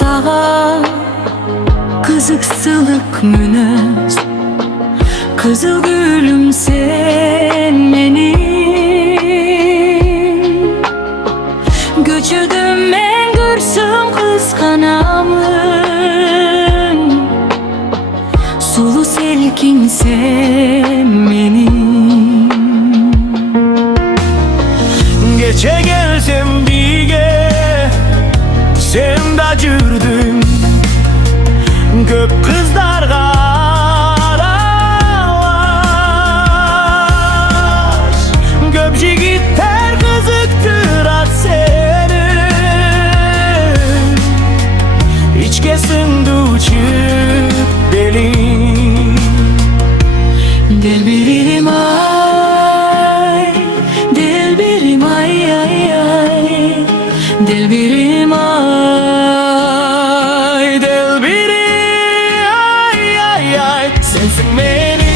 sağa kızıksılık münöz, kızıl gülüm sen benim. Göçürdüm ben gürsüm kıskanamın, sulu selkin sen benim. Geçe gelsem bige sen da cürdün, köp kızlarga araş, köp jigitler kızıktırat seni. İçke sındı çık belin. Delbirim ay, delbirim ay ay ay, delbirim ay, Delbirim ay ay ay, sensin benim.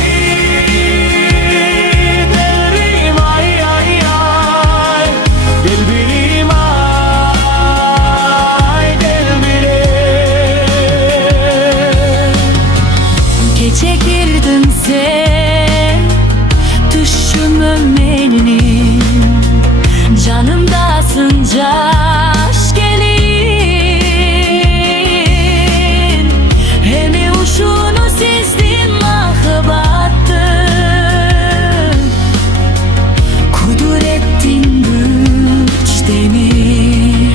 Delbirim ay ay ay, delbirim ay, delbirim. gece girdin sen düşüme benim, canımdasın caş gelin. Hemi uşunu sezdim mahbattın, kudrettin güç demir.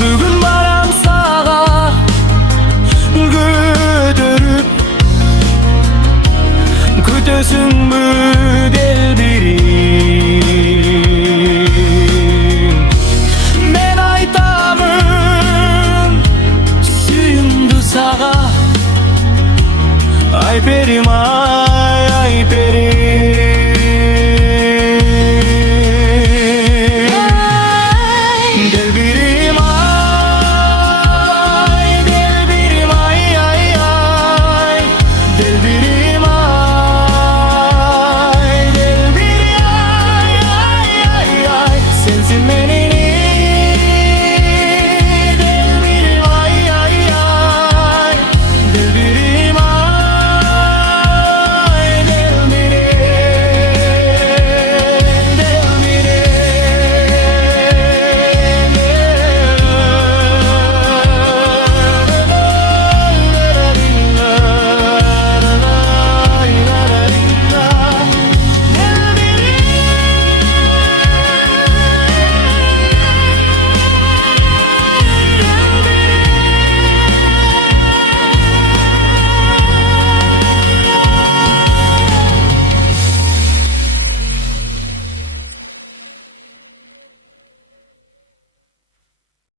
Bugün baram sağa götürüp, kütösün mü delbirim. Ben aytamın suyundu sağa, ay perim ay.